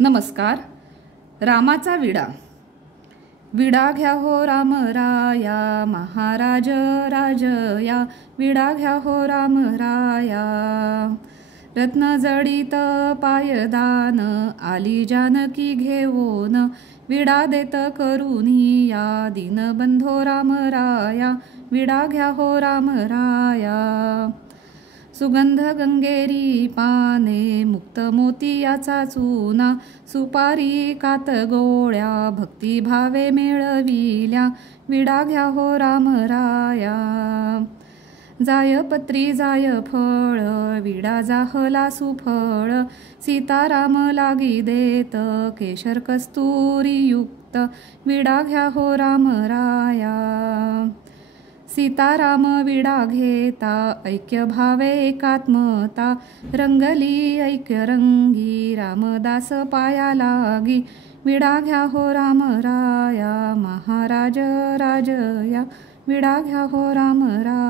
नमस्कार. रामाचा विडा. विडा घ्या हो राम राया, महाराज राजया. विडा घ्या हो राम राया. रत्न जडित पायदान, आली जानकी घेऊन. विडा देत करुनिया, दीनबंधो राम राया. विडा घ्या हो राम राया. सुगंध गंगेरी पाने, मुक्त मोतियाचा चुना. सुपारी कात गोळ्या, भक्तिभावे मेळविल्या. विडा घ्या हो राम राया. जायपत्री जाय फळ, विडा जाहला सुफळ. सीताराम लागी देत, केशर कस्तुरी युक्त. विडा घ्या हो राम राया. सीताराम विडा घेता, ऐक्य भावे एकात्मता. रंगली ऐक्य रंगी, रामदास पाया लागी. विडा घ्या हो राम राया, महाराज राजया. विडा घ्या हो राम राया.